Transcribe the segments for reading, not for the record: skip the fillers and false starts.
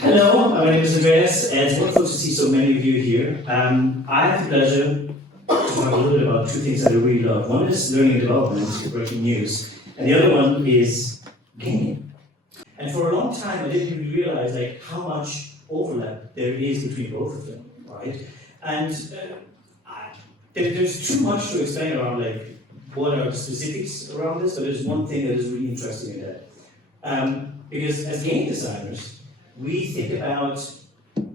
Hello, my name is Andreas, and it's wonderful to see so many of you here. I have the pleasure to talk a little bit about two things that I really love. One is learning and development, breaking news, and the other one is gaming. And for a long time, I didn't really realize how much overlap there is between both of them, right? And there's too much to explain around what are the specifics around this, but there's one thing that is really interesting in that. Because as game designers, we think about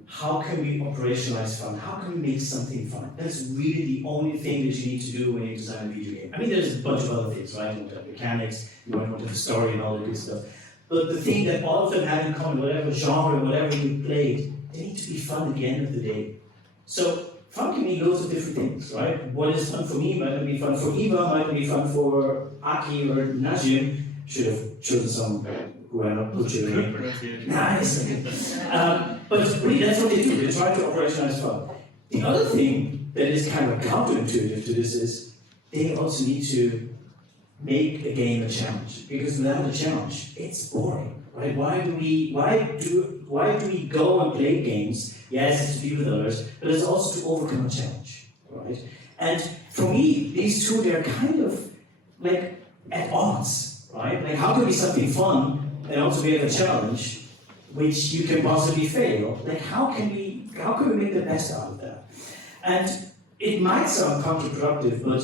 how can we operationalize fun, how can we make something fun. That's really the only thing that you need to do when you design a video game. I mean, there's a bunch of other things, right? You want to have mechanics, you want to have a story and all that good stuff. But the thing that all of them have in common, whatever genre, whatever you played, they need to be fun at the end of the day. So fun can mean loads of different things, right? What is fun for me might not be fun for Eva, might not be fun for Aki or Najim. Should have chosen some who are not culturally. Nice. But really, that's what they do. They try to operationalize fun. The other thing that is kind of counterintuitive to this is they also need to make a game a challenge, because without a challenge, it's boring, right? Why do we go and play games? Yes, it's to be with others, but it's also to overcome a challenge, right? And for me, these two, they're kind of at odds, right? How can be something fun and also be a challenge which you can possibly fail? How can we make the best out of that? And it might sound counterproductive, but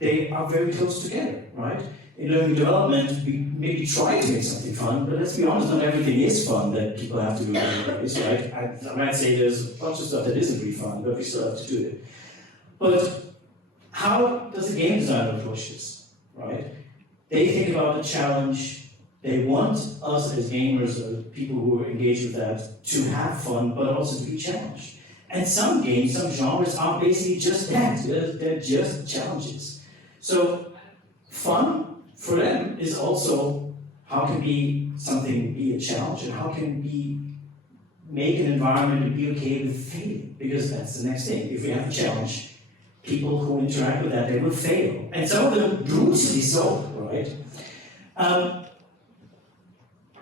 they are very close together, right? In learning development, we maybe try to make something fun, but let's be honest, not everything is fun that people have to do anyways, right? I might say there's a bunch of stuff that isn't really fun, but we still have to do it. But how does a game designer approach this, right? They think about the challenge. They want us as gamers or people who are engaged with that to have fun, but also to be challenged. And some games, some genres are basically just that. They're just challenges. So fun for them is also how can something be a challenge, and how can we make an environment to be okay with failing? Because that's the next thing. If we have a challenge, people who interact with that, they will fail. And some of them brutally so, right?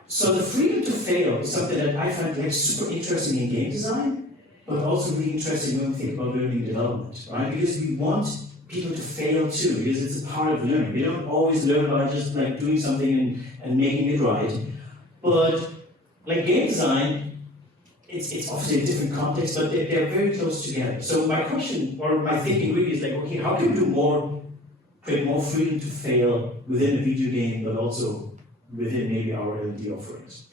So the freedom to fail is something that I find super interesting in game design, but also really interesting when we think about learning development, right? Because we want people to fail too, because it's a part of learning. We don't always learn by just doing something and making it right. But game design, it's obviously a different context, but they're very close together. So my question, or my thinking really is okay, how can we create more freedom to fail within a video game, but also within maybe our L&D offerings?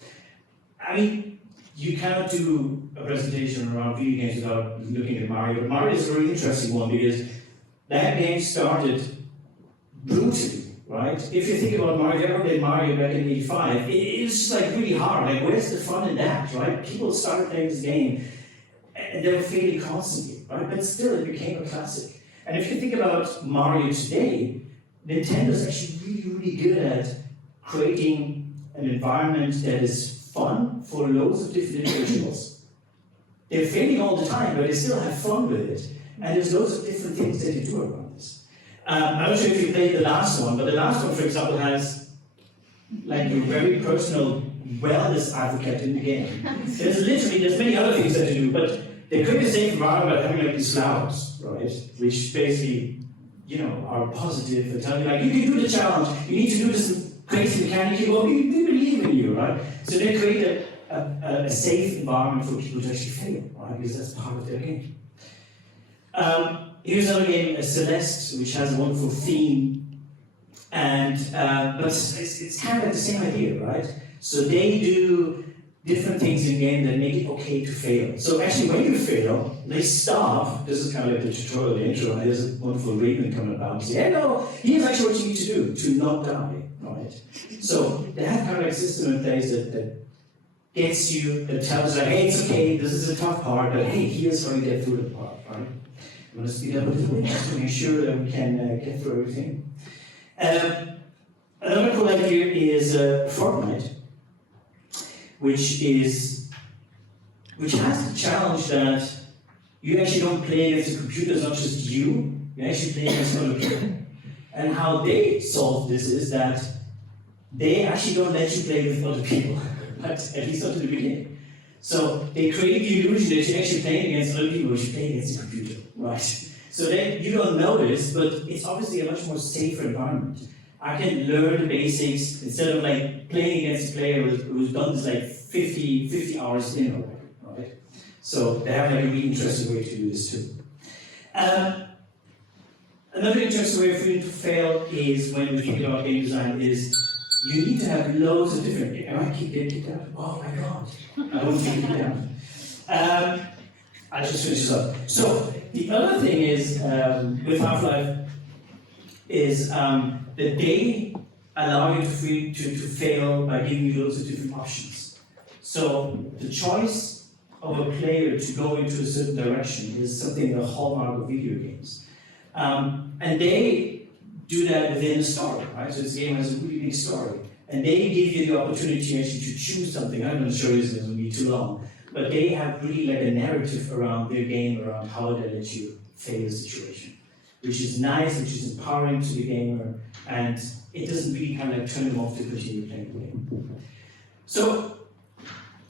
I mean, you cannot do a presentation around video games without looking at Mario. But Mario is a really interesting one because that game started brutally, right? If you think about Mario, if you ever played Mario back in '85, it's just really hard. Where's the fun in that, right? People started playing this game and they were failing constantly, right? But still, it became a classic. And if you think about Mario today, Nintendo's actually really, really good at creating an environment that is fun for loads of different individuals. They're failing all the time, but they still have fun with it. And there's loads of different things that you do around this. I'm not sure if you played the last one, but the last one, for example, has a very personal wellness advocate in the game. There's many other things that you do, but they create a safe environment by having these flowers, right? Which basically, are positive and tell you you can do the challenge, you need to do this crazy mechanic, we believe in you, right? So they create a safe environment for people to actually fail, right? Because that's part of their game. Here's another game, Celeste, which has a wonderful theme, and but it's kind of the same idea, right? So they do different things in game that make it okay to fail. So actually, when you fail, they stop. This is kind of like the tutorial, the intro, and there's a wonderful raven coming about and say, no, here's actually what you need to do to not die, right? So they have kind of a system in place that gets you, that tells you, hey, it's okay, this is a tough part, but hey, here's how you get through the part, right? I'm going to speed up a little bit just to make sure that we can get through everything. Another cool idea is Fortnite, which has the challenge that you actually don't play against the computer, it's not just you actually play against other people. And how they solve this is that they actually don't let you play with other people, at least not in the beginning. So they create the illusion that you're actually playing against other people, you're playing against a computer, right? So then you don't notice, but it's obviously a much more safer environment. I can learn the basics instead of like playing against a player who's done this like 50 hours in already, right? So they have like a really interesting way to do this too. Another interesting way for you to fail is when we think about game design is you need to have loads of different. Am I keep getting kicked out? Oh my god! I won't get kicked out. I just finish this up. So the other thing is with Half-Life is that they allow you to fail by giving you loads of different options. So the choice of a player to go into a certain direction is something the hallmark of video games. And they do that within the story, right? So this game has a really big story. And they give you the opportunity actually to choose something. I'm going to show you this, it will be too long. But they have really like a narrative around their game, around how they let you fail a situation. Which is nice, which is empowering to the gamer, and it doesn't really kind of like turn them off to continue playing the game. So,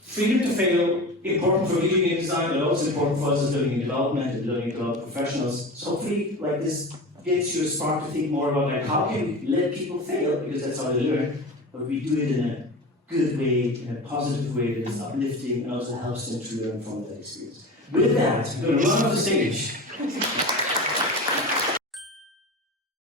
freedom to fail, important for video game design, but also important for us as learning and development and learning and development professionals. So hopefully, like this gets you a spark to think more about like how can we let people fail, because that's how they learn, but we do it in a good way, in a positive way that is uplifting and also helps them to learn from that experience. With that, I'm going to run off the stage.